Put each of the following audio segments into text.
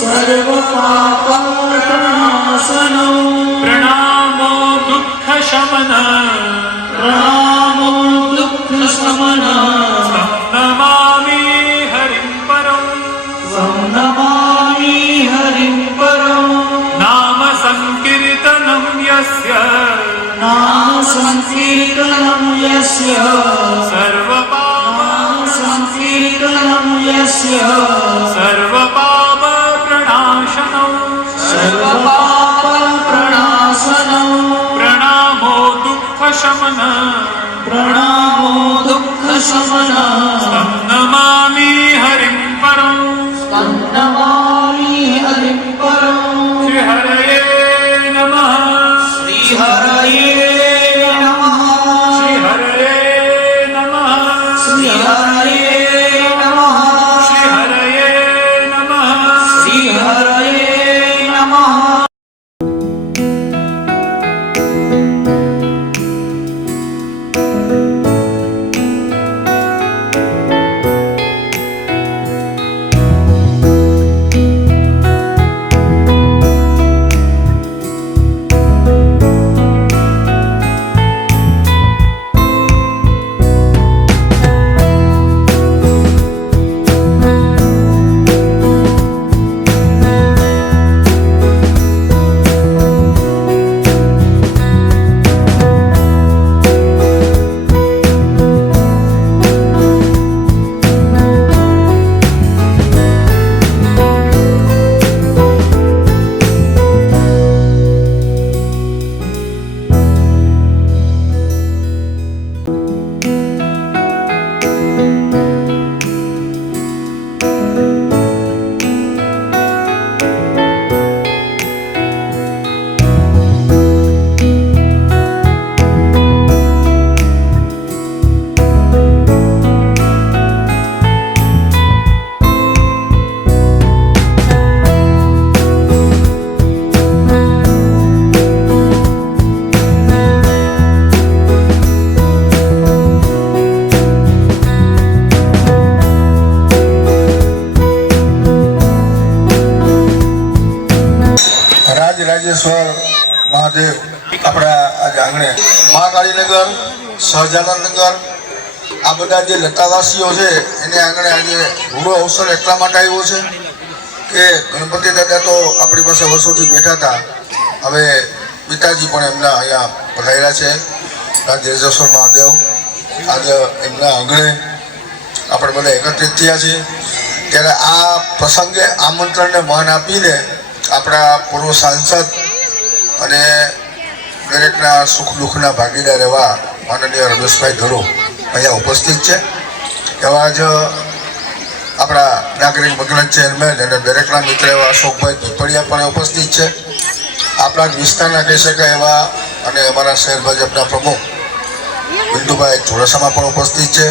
सर्वपापप्रणाशनम् प्रणामो दुःखशमन प्रणामो दुःखशमन नमामि हरिं परं नमामि हरिं परम् नाम संकीर्तनं यस्य नाम संकीर्तनं यस्य सर्वपाप संकीर्तनं यस्य सर्वपापप्रणाशनं सर्वपापप्रणाशनम् प्रणामो दुःखशमन प्रणामो दुःखशमन नमामि हरिं परं नमामि हरिं परम् श्रीहरये नमः श्रीहरये नमः श्रीहरये नमः श्रीहरये नमः श्रीहरये नमः श्रीहरये नमः। રાજેશ્વર મહાદેવ આપણા આજે આંગણે મહાકાળીનગર સહજાનંદનગર આ બધા જે લતાવાસીઓ છે એને આંગણે આજે રૂડો અવસર એટલા માટે આવ્યો છે કે ગણપતિ દાદા તો આપણી પાસે વર્ષોથી બેઠા હતા, હવે પિતાજી પણ એમના અહીંયા પધાર્યા છે રાજેશ્વર મહાદેવ. આજે એમના આંગણે આપણે બધા એકત્રિત થયા છીએ ત્યારે આ પ્રસંગે આમંત્રણને માન આપીને આપણા પૂર્વ સાંસદ અને દરેકના સુખ દુઃખના ભાગીદાર એવા માનનીય રમેશભાઈ ધરો અહીંયા ઉપસ્થિત છે. એવા જ આપણા નાગરિક મગલન ચેરમેન અને દરેકના મિત્ર એવા અશોકભાઈ પીપળિયા પણ ઉપસ્થિત છે. આપણા જ વિસ્તારના કહી શકાય એવા અને અમારા શહેર ભાજપના પ્રમુખ બિંદુભાઈ ચોરસામાં પણ ઉપસ્થિત છે.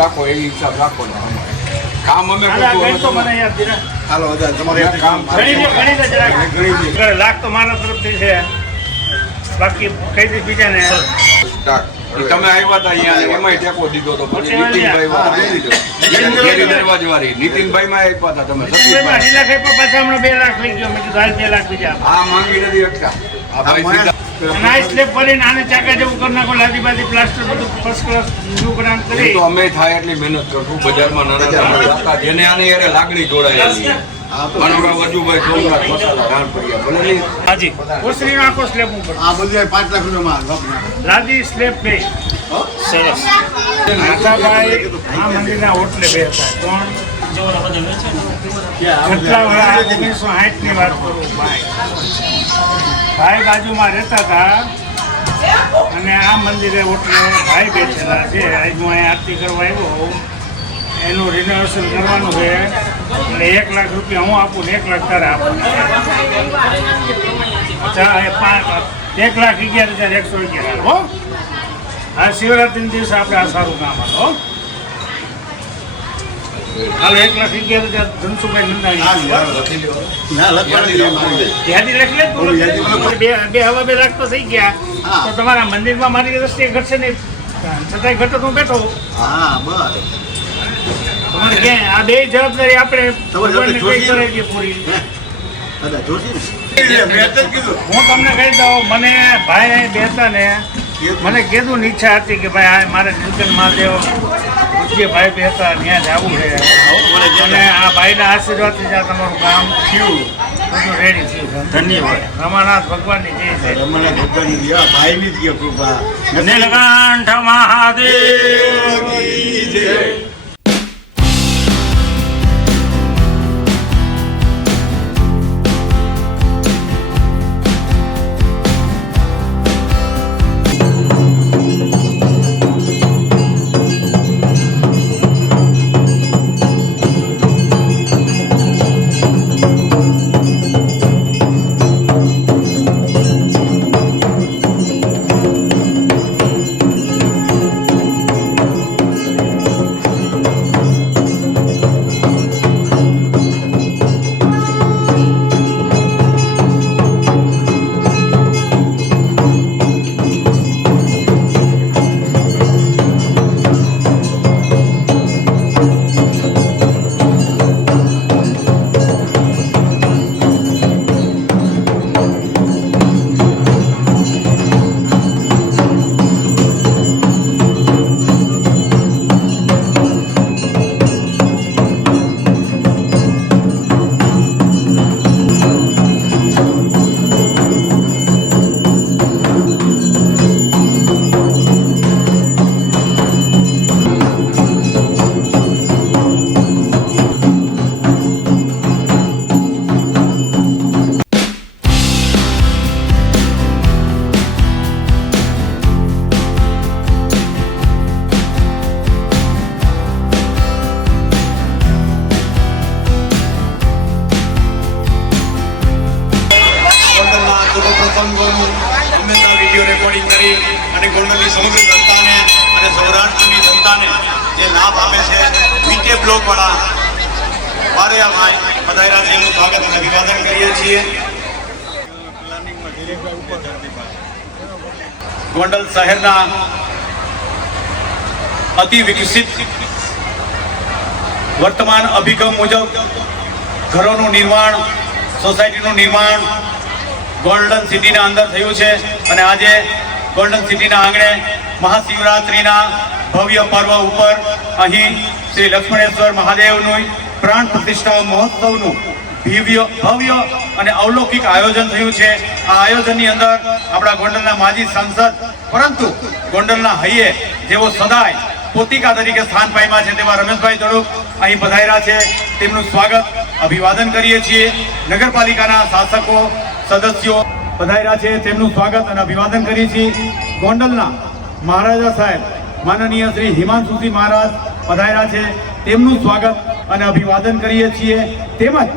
રાખો એ હિસાબ રાખો ને કામ અમે હાલા, કરતું ગઈ તો મને અમે યાદ દીધા. હાલો તમારે કામ ગણી દે જરાક. લાખ તો મારા તરફથી છે, બાકી કઈ દે બીજાને. તમે આવ્યા હતા અહીંયા એમાંય ટેકો દીધો તો પછી નીતિનભાઈ વાળા દઈ દીધો ઘેરી દરવાજવાળી નીતિનભાઈ માં આપ્યા હતા તમે નીતિનભાઈમાં અઢી લાખ આપ્યા, પાછા હમણાં 2 લાખ લઈ ગયો. મેં કીધું હાલ 2 લાખ બીજા આપો. આ માંગી નથી અટકા આ ભાઈ સીધા અને આ સ્લેબ કરીને આને ચાકા જેવું કરી નાખો, લાદી બાદી પ્લાસ્ટર બધું ફર્સ્ટ ક્લાસ બ્લુ ગ્રાન્ડ એ કરી. તો અમે થાય એટલી મહેનત કરશું બજારમાં નાના નાના હતા જેને આની યારે લાગણી જોડાયેલી મનોરા વજુભાઈ સોમનાથ મસાલા રાણપરિયા ભલે નહીં હાજી ઓસરીનો આખો સ્લેબ ઉપર આ બધું 5 લાખ રૂપિયામાં લાદી સ્લેબ બે સરસ. નાથાભાઈ આ મંદિરના ઓટલે બેસતા કોણ કેટલા વર્ષ 1960 ની વાત કરું. ભાઈ બાજુમાં રહેતા હતા અને આ મંદિરે ઓટલે ભાઈ બેઠેલા છે. આજ હું અહીંયા આરતી કરવા આવ્યો, એનું રિનોવેશન કરવાનું છે એટલે 1 લાખ રૂપિયા હું આપું ને 1 લાખ તારે આપું. અચ્છા, 1,11,111 હો. આ શિવરાત્રિના દિવસે આપણે આ સારું કામ હતો. હાલો 1,11,000 ધનસુભાઈ નંદાણી યાદી લખી લે તું. બે હવા 2 લાખ તો થઈ ગયા, તો તમારા મંદિરમાં મારી દ્રષ્ટિએ ઘટશે નહીં, છતાંય ઘટે તો હું બેઠો. તમારે ક્યાં આ 2 જવાબદારી આપણે ભગવાનને કઈ કરાવીએ પૂરી. હું તમને કહી દઉં, મને ભાઈ અહીં બેસતા ને મને કીધું ની ઈચ્છા હતી કે ભાઈ આ મારે નીલકંઠ મહાદેવ પૂજ્ય ભાઈ બેસતા ત્યાં જવું છે અને આ ભાઈના આશીર્વાદથી જ આ તમારું કામ થયું, બધું રેડી થયું. ધન્યવાદ. રમાનાથ ભગવાનની જય છે. નીલકંઠ મહાદેવ. હંમેશા વિડીયો રેકોર્ડિંગ કરી અને ગોંડલની સમગ્ર જનતાને અને સૌરાષ્ટ્રની જનતાને જે લાભ આપે છે વીકે બ્લોક વાળા વારિયાભાઈ પધાર્યા છે, એમનું સ્વાગત અને અભિવાદન કરીએ છીએ. ગોંડલ શહેરના અતિ વિકસિત વર્તમાન અભિગમ મુજબ ઘરોનું નિર્માણ, સોસાયટીનું નિર્માણ ગોલ્ડન સિટીના અંદર થયું છે અને આજે ગોલ્ડન સિટીના આંગણે મહાશિવરાત્રિના ભવ્ય પર્વ ઉપર અહીં શ્રી લક્ષ્મણેશ્વર મહાદેવનું પ્રાણ પ્રતિષ્ઠા મહોત્સવનું ભવ્ય અને અવલૌકિક આયોજન થયું છે. આ આયોજનની અંદર આપણા ગોંડલના માજી સાંસદ પરંતુ ગોંડલના હૈયે જેઓ સદાય પોતિકા તરીકે સ્થાન પામ્યા છે તેવા રમેશભાઈ ધડુક અહીં પધાર્યા છે. તેમનું સ્વાગત અભિવાદન કરીએ છીએ. નગરપાલિકાના શાસકો સદસ્યો પધાર્યા છે, તેમનું સ્વાગત અને અભિવાદન કરીએ છીએ. ગોંડલના મહારાજા સાહેબ માનનીય શ્રી હિમાંશુસિંહ મહારાજ પધાર્યા છે, તેમનું સ્વાગત અને અભિવાદન કરીએ છીએ. તેમજ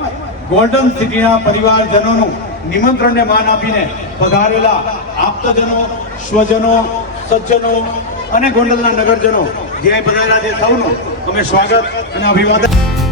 ગોલ્ડન સિટીના પરિવારજનોનું નિમંત્રણને માન આપીને પધારેલા આપ્તજનો, સ્વજનો, સજ્જનો અને ગોંડલના નગરજનો જે પધારેલા છે સૌનું અમે સ્વાગત અને અભિવાદન